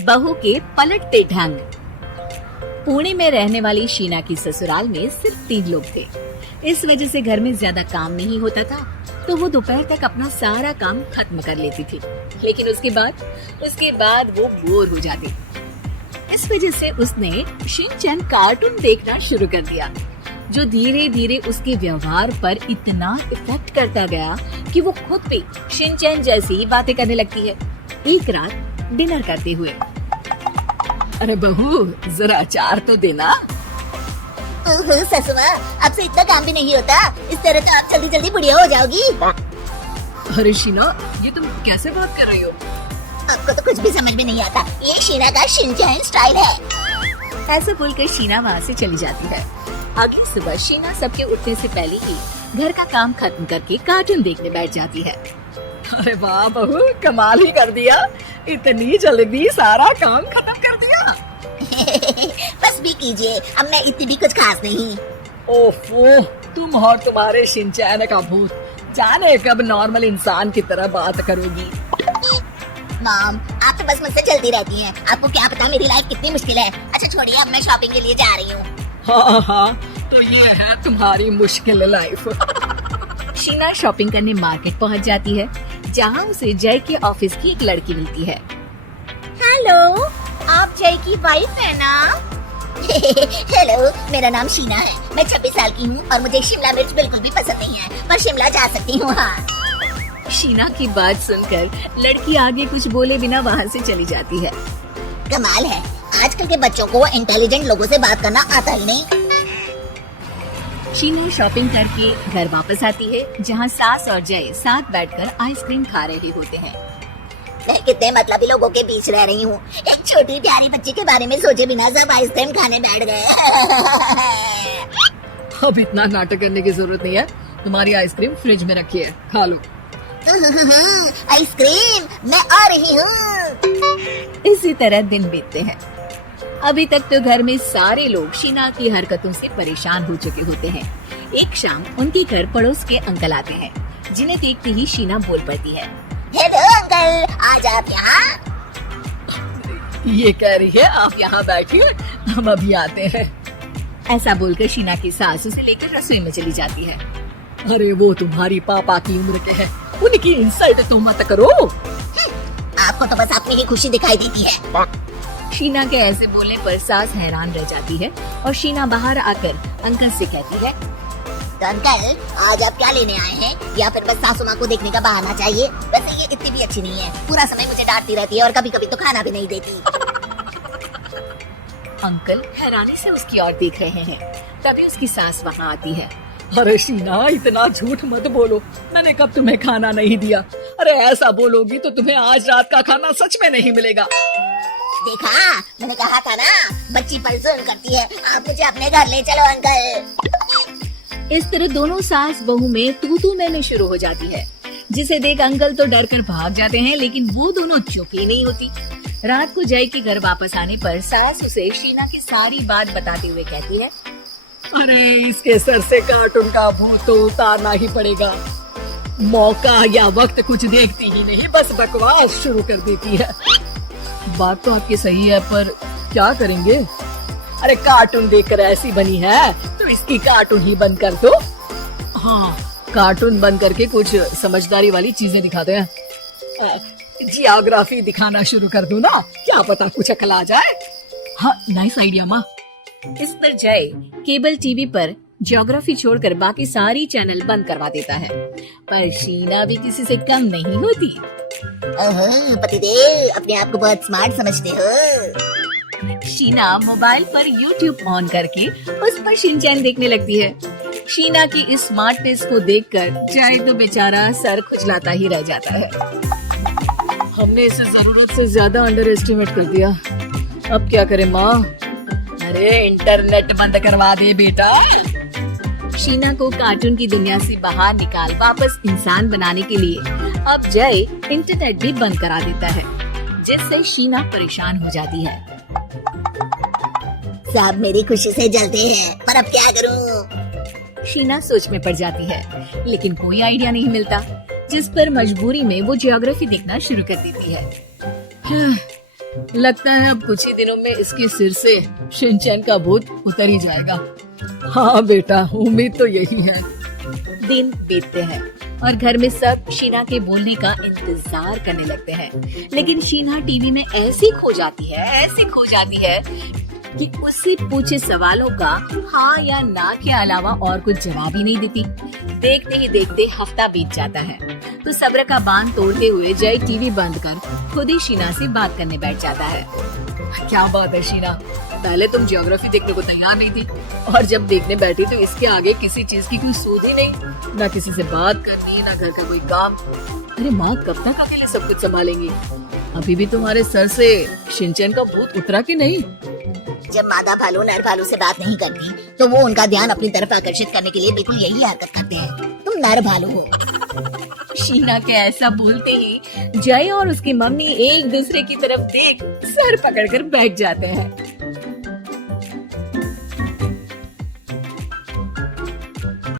बहू के पलटते ढंग। पुणे में रहने वाली शीना की ससुराल में सिर्फ 3 लोग थे। इस वजह से घर में ज्यादा काम नहीं होता था, तो वो दोपहर तक अपना सारा काम खत्म कर लेती थी। लेकिन उसके बाद वो बोर हो जाती। इस वजह से उसने शिनचैन कार्टून देखना शुरू कर दिया, जो धीरे धीरे उसके व्यवहार पर इतना इफेक्ट करता गया कि वो खुद भी शिनचैन जैसी बातें करने लगती है। एक रात डिनर करते हुए, अरे बहू जरा अचार तो देना। ससु माँ, आपसे इतना काम भी नहीं होता। इस तरह तो आप जल्दी जल्दी बुढ़िया हो जाओगी। अरे शीना, ये तुम कैसे बात कर रही हो? आपको तो कुछ भी समझ में नहीं आता। ये शीना का शिनचैन स्टाइल है। ऐसा बोलकर शीना वहाँ से चली जाती है। अगली सुबह शीना सबके उठने से पहले ही घर का काम खत्म करके कार्टून देखने बैठ जाती है। अरे वाह बहू, कमाल ही कर दिया, इतनी जल्दी सारा काम खत्म कर दिया। बस भी कीजिए, अब मैं इतनी भी कुछ खास नहीं। ओफो, तुम और तुम्हारे शिनचैन का भूत, जाने कब नॉर्मल इंसान की तरह बात करोगी। मॉम, आप तो बस मुझसे चलती रहती हैं। आपको क्या पता मेरी लाइफ कितनी मुश्किल है। अच्छा छोड़िए, अब मैं शॉपिंग के लिए जा रही हूँ। हाँ, तो ये है तुम्हारी मुश्किल लाइफ। शीना शॉपिंग करने मार्केट पहुँच जाती है, जहाँ उसे जय के ऑफिस की एक लड़की मिलती है। हेलो, आप जय की वाइफ है ना? हेलो, मेरा नाम शीना है। मैं 26 साल की हूँ और मुझे शिमला मिर्च बिल्कुल भी पसंद नहीं है, पर शिमला जा सकती हूँ। हाँ। शीना की बात सुनकर लड़की आगे कुछ बोले बिना वहाँ से चली जाती है। कमाल है, आजकल के बच्चों को इंटेलिजेंट लोगों से बात करना आता ही नहीं। शीना शॉपिंग करके घर वापस आती है, जहाँ सास और जय साथ बैठकर आइसक्रीम खा रहे होते हैं। मैं कितने मतलबी लोगों के बीच रह रही हूँ। एक छोटी प्यारी बच्ची के बारे में सोचे बिना सब आइसक्रीम खाने बैठ गए। अब इतना नाटक करने की जरूरत नहीं है, तुम्हारी आइसक्रीम फ्रिज में रखी है, खा लो। आइसक्रीम, मैं आ रही हूँ। इसी तरह दिन बीतते हैं। अभी तक तो घर में सारे लोग शीना की हरकतों से परेशान हो चुके होते हैं। एक शाम उनके घर पड़ोस के अंकल आते हैं, जिन्हें देखते ही शीना बोल पड़ती है। हेलो अंकल, आज आप यहाँ? ये कह रही है आप यहाँ बैठिए, हम अभी आते हैं। ऐसा बोलकर शीना की सास उसे लेकर रसोई में चली जाती है। अरे वो तुम्हारी पापा की उम्र के हैं, उनकी इंसल्ट तो मत करो। आपको तो बस अपनी ही खुशी दिखाई देती है। शीना के ऐसे बोलने पर सास हैरान रह जाती है और शीना बाहर आकर अंकल से कहती है, तो अंकल आज आप क्या लेने आए हैं? या फिर बस सासू माँ को देखने का बहाना चाहिए? वैसे ये इतनी भी अच्छी नहीं है, पूरा समय मुझे डांटती रहती है और कभी कभी तो खाना भी नहीं देती। अंकल हैरानी से उसकी ओर देख रहे हैं। तभी उसकी सास वहाँ आती है। अरे शीना, इतना झूठ मत बोलो, मैंने कब तुम्हें खाना नहीं दिया? अरे ऐसा बोलोगी तो तुम्हें आज रात का खाना सच में नहीं मिलेगा। देखा, मैंने कहा था ना, बच्ची परेशान करती है। आप मुझे अपने घर ले चलो अंकल। इस तरह दोनों सास बहू में तू मैंने शुरू हो जाती है, जिसे देख अंकल तो डर कर भाग जाते हैं, लेकिन वो दोनों चुप ही नहीं होती। रात को जय के घर वापस आने पर सास उसे शीना की सारी बात बताते हुए कहती है, अरे इसके सर से कार्टून का भूत तो उतारना ही पड़ेगा। मौका या वक्त कुछ देखती ही नहीं, बस बकवास शुरू कर देती है। बात तो आपकी सही है, पर क्या करेंगे? अरे कार्टून देखकर ऐसी बनी है तो इसकी कार्टून ही बंद कर दो। हाँ, कार्टून बंद करके कुछ समझदारी वाली चीजें दिखाते हैं। जियोग्राफी दिखाना शुरू कर दो ना, क्या पता कुछ अकल आ जाए। हाँ, नाइस आइडिया माँ। इस पर जय केबल टीवी पर ज्योग्राफी छोड़कर बाकी सारी चैनल बंद करवा देता है, पर शीना भी किसी से कम नहीं होती। पतिदेव, अपने आप को बहुत स्मार्ट समझते हो। शीना मोबाइल पर YouTube ऑन करके उस पर शिनचैन देखने लगती है। शीना की इस स्मार्टनेस को देखकर जय तो बेचारा सर खुजलाता ही रह जाता है। हमने इसे जरूरत से ज्यादा अंडर एस्टिमेट कर दिया, अब क्या करें माँ? अरे इंटरनेट बंद करवा दे बेटा। शीना को कार्टून की दुनिया से बाहर निकाल वापस इंसान बनाने के लिए अब जय इंटरनेट भी बंद करा देता है, जिससे शीना परेशान हो जाती है। सब मेरी खुशी से जलते हैं, पर अब क्या करूं? शीना सोच में पड़ जाती है, लेकिन कोई आइडिया नहीं मिलता, जिस पर मजबूरी में वो ज्योग्राफी देखना शुरू कर देती है। लगता है अब कुछ ही दिनों में इसके सिर से शिनचैन का भूत उतर ही जाएगा। हाँ बेटा, उम्मीद तो यही है। दिन बीतते हैं और घर में सब शीना के बोलने का इंतजार करने लगते हैं, लेकिन शीना टीवी में ऐसी खो जाती है कि उससे पूछे सवालों का हाँ या ना के अलावा और कुछ जवाब ही नहीं देती। देखते ही देखते हफ्ता बीत जाता है तो सब्र का बांध तोड़ते हुए जय टीवी बंद कर खुद ही शीना से बात करने बैठ जाता है। क्या बात है शीना, पहले तुम ज्योग्राफी देखने को तैयार नहीं थी और जब देखने बैठी तो इसके आगे किसी चीज की कोई सूझ ही नहीं, ना किसी से बात करनी, ना घर का कोई काम। अरे माँ कब तक अकेले सब कुछ संभालेंगी? अभी भी तुम्हारे सर से शिनचैन का भूत उतरा कि नहीं? जब मादा भालू नर भालू से बात नहीं करती तो वो उनका ध्यान अपनी तरफ आकर्षित करने के लिए बिल्कुल यही हरकत करते हैं। तुम नर भालू हो। शीना के ऐसा बोलते ही जय और उसकी मम्मी एक दूसरे की तरफ देख सर पकड़कर बैठ जाते हैं।